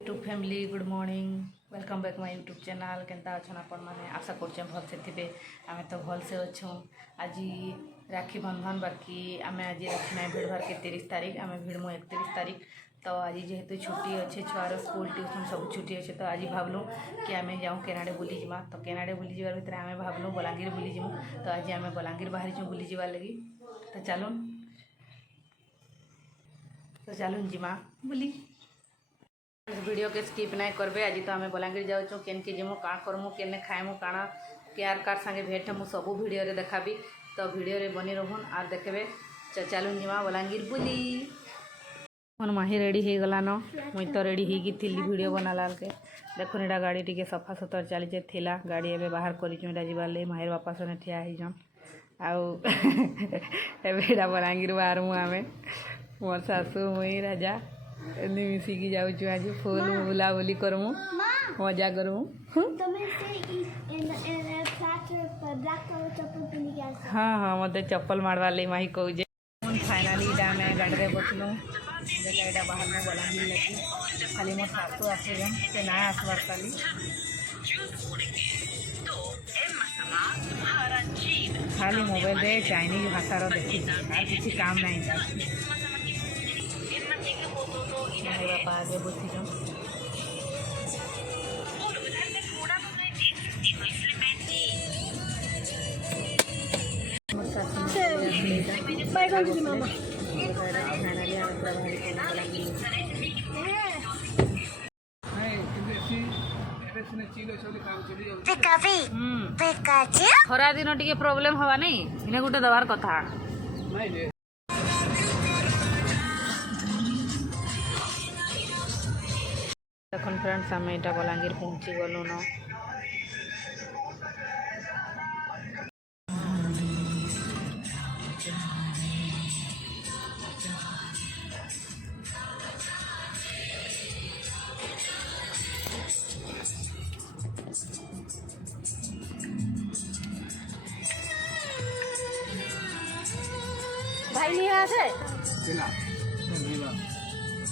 YouTube family good morning welcome back my YouTube channel केनता अच्छा आपण मैंने आशा कर भल से थे आम तो भल से अच्छू आज राखी बंधन बाकी आम आज राखी ना भिड़ भार के 30 तारीख आम भिड़मु 31 तारीख तो आज जेहेतु छुट्टी अच्छे छुआर स्कूल ट्यूशन सब छुट्टी अच्छे तो आज भावलु कि आम जाऊँ केनाडे बुली जावा तो केनाडे बुली जावार भितर आम भावलु बलांगीर बुली जीमु तो आज आम बलांगीर बाहरी बुली जावार लगी तो चलून जीमा बुली वीडियो के स्किप नहीं करबे आज तो आम बलांगीर जाऊँ केन के जीमु का करमु केने खाएमु काଣା केयार कार संगे भेट मु सब वीडियो रे देखाबी तो वीडियो रे बनी रहून आर देखबे चलून जीमा बलांगीर बुली मन माही रेडी हो गलान मुई तो रेडी हो थी वीडियो बनाला के देखुन एटा गाड़ी टी सफा सुतर चली थिला गाड़ी एवं बाहर कर जीवार लगे माहिर बापा सने ठिया होजन आटा बलांगीर बाहर मु आमे मोर सासू मुई राजा एनी मिसिकी जाऊँ आज फुल बुलाबुली करमु मजा करमु हाँ हाँ मत चप्पल मारवार लगे माही कहूँ फाइनाली आम गाड़ी में बसलु देखा बाहर में बलांगीर लगी खाली मोर सासू आसजन से ना आसबार खाली मोबाइल रे चाइनीज भाषार देखी किसी काम नहीं बापा आगे बसीजन खरा दिन टी प्रोब्लेम हवा नहीं इन्हें गोटे दबार कथा देखो फ्रेंड्स आम यहाँ बलांगीर पहुँची गलु न भाई नहीं आसे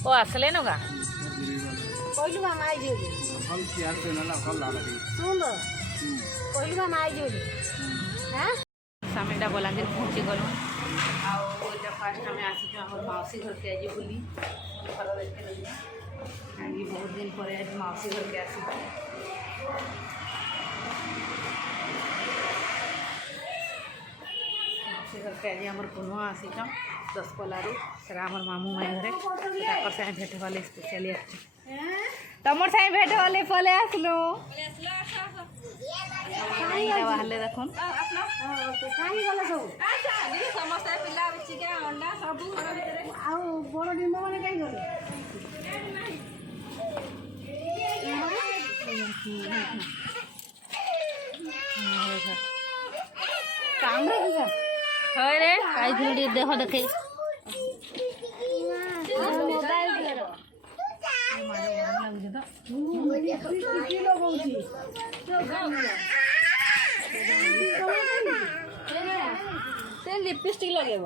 ओ आसले नगा कोइलु मा माई जोली फल यार पे नला फल ला लगी सुन लो कोइलु मा माई जोली हां सामेटा बलांगीर पहुंची गलो आ ओटा फर्स्ट हमें आसी जो हमर मौसी घर के आजी बुली घर देखे लगी आज बहुत दिन पर आज मौसी घर के आसी मौसी घर के आज हमर पुनवा आसी छ 10 पलारू सरा हमर मामू माई घरे ताकर से भेट वाले स्पेशली आछि तमर साई भेट वाले पले आसलो बाहरले देखुन काई गला सब अच्छा नी समस्त पिला बिछि के अंडा सब घर भीतर आ बड़ डिम्ब माने काई गले काम रे जा होय रे काई वीडियो देखो देखे लिपस्टिक लगे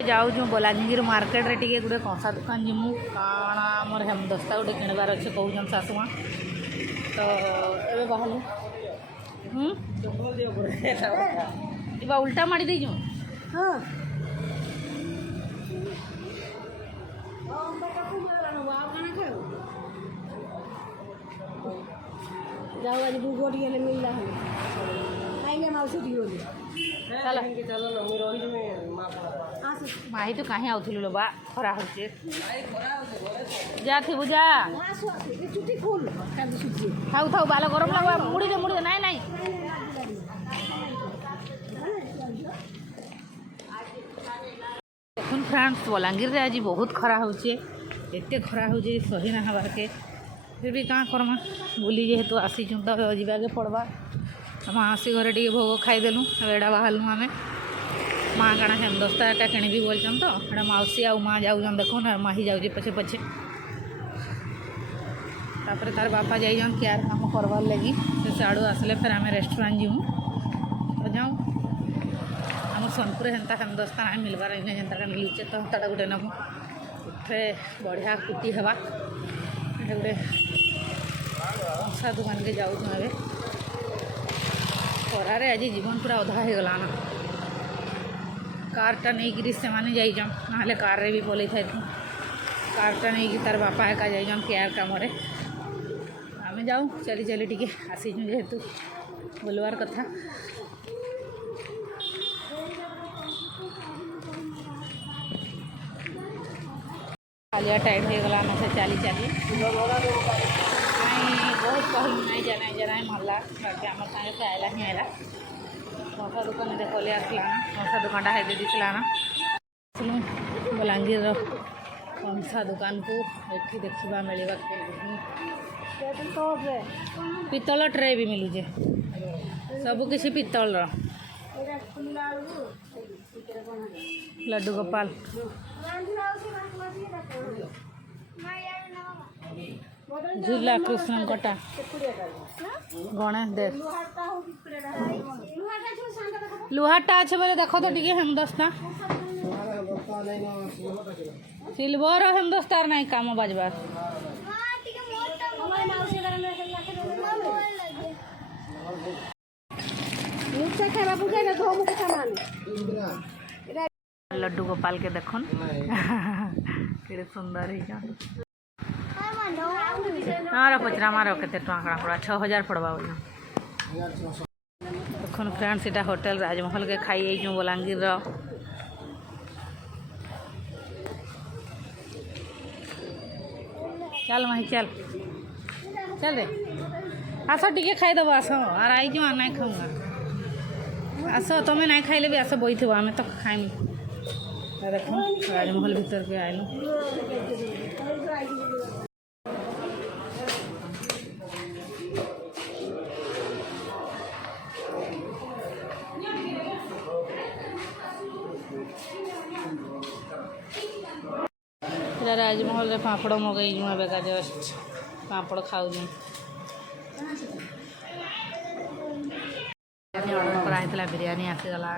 जाऊ जो बलांगीर मार्केट रे टिके गुटे कंसा दुकान जिमु काଣା मोर हेमदस्ता गुटे किणबार अच्छे कहून सासुमा तो ए बाहलु इबा उल्टा मारी दे हाँ जाओ आज बुगोट गेले मिलला है आइले माउसी दियोली चलो चलो न मी रही में माही तो काहे आउथुलो लो बा खरा होचे जा थे बुझा छुट्टी फूल कांदी छुट्टी खाऊ खाऊ बाला गरम लागवा मुड़ी दे नहीं नहीं देखुन फ्रेंड्स बलांगीर रे आज बहुत खरा होचे एते खरा होचे सही ना हबार के फिर भी कहाँ करमा बुली जेहेतु आसी तो जाके पड़वा मासी घरे टे भोग खाईदेलु एडा बाहर आम माँ काଣା हेमदस्ता एका किणबी बोलचन तो एडा मौसी आ माँ जाऊन देखुन माही जाऊे पछे पछे तापर तार बापा जाइजन केयार काम करवार लगी से साड़ू आसले फिर आम रेस्टोरेंट जीमु तो जाऊँ आम सोनपुर हेन्ता हिंदुस्तान आए मिलबार इन्हें जेनता मिलूचे तो हेन्ता गोटे नबू उठे बढ़िया कुटी हवा गोटे कंसा दुकान के जाऊँ ए खरारे आज जीवन पूरा अधा हो गलाना कारटा नहीं से माने जाइजन ना कार रे भी पलि था कारटा नहीं तार बापा एका जाइजन केयार कम आम जाऊँ चली चली टी आसीचु जेहेतु बोलवार कथा खालिया टाइट हो गलाना से चली चली बहुत कहल नहीं जाना मरला बाकी आम सागे से आएला ही आएला कंसा दुकान देखले आसलाना कंसा दुकान हेदे दिखलाना बलांगीर कंसा दुकान को एठी देखा मिलवा पितल ट्रे भी मिलूचे सब किसी पितल लड्डू गोपाल झूला कृष्ण कटा गणेश देव लुहाटा अच्छे बोले देखो तो टी हेमदस्ता सिल्वर हेमदस्तार नहीं काम बाजबार लड्डू गोपाल के देखन केड़े सुंदर है हाँ पचरा मारो के टका पड़ा 6000 पड़वा देखन फ्रेंड्स इटा होटल राजमहल के खाई बलांगीर चल माही चल चल रे आस टी खाईदेव आस और आई ना खाऊंगा आस तुम्हें नहीं खाइले भी आस बही थो आम तो खाइम देख राजमहल भीतर के आइलु राजमहल रे पापड़ मगई बेका जस्ट पापड़ खाऊ ऑर्डर कराई बिरयानी आसीगला